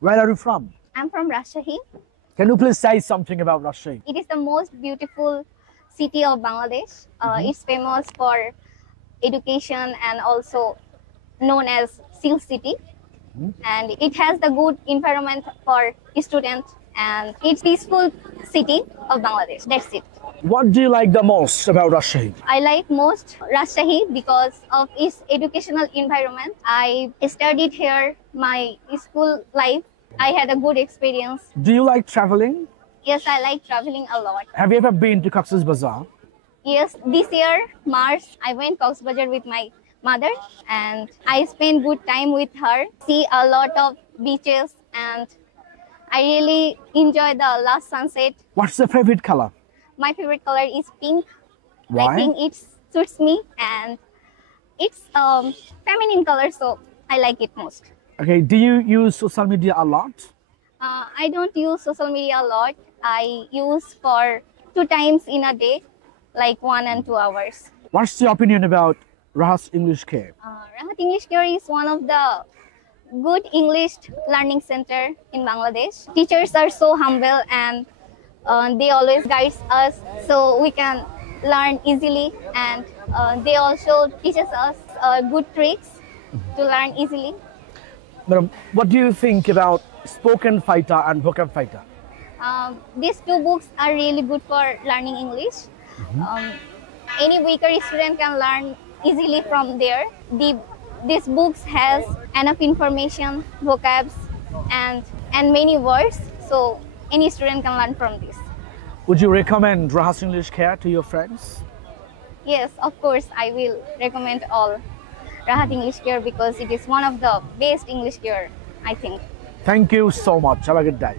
Where are you from? I'm from Rajshahi. Can you please say something about Rajshahi? It is the most beautiful city of Bangladesh. It's famous for education and also known as Seal City. And it has the good environment for students and it's peaceful city of Bangladesh. That's it. What do you like the most about Rajshahi? I like most Rajshahi because of its educational environment. I studied here my school life. I had a good experience. Do you like traveling? Yes, I like traveling a lot. Have you ever been to Cox's Bazar? Yes, this year, March, I went Cox's Bazar with my mother and I spent good time with her, see a lot of beaches and I really enjoy the last sunset. What's your favorite color? My favorite color is pink. Why? I think it suits me and it's feminine color, so I like it most. Okay, do you use social media a lot? I don't use social media a lot. I use for 2 times in a day, like 1 and 2 hours. What's your opinion about Rahat English Care? Rahat English Care is one of the good English learning center in Bangladesh. Teachers are so humble and they always guide us so we can learn easily and they also teaches us good tricks to learn easily. Madam, what do you think about Spoken Fighter and Vocab Fighter? These 2 books are really good for learning English. Any weaker student can learn easily from there. These books has enough information, vocabs, and many words, so any student can learn from this. Would you recommend Rahat English Care to your friends? Yes, of course, I will recommend all Rahat English Care because it is one of the best English care, I think. Thank you so much. Have a good day.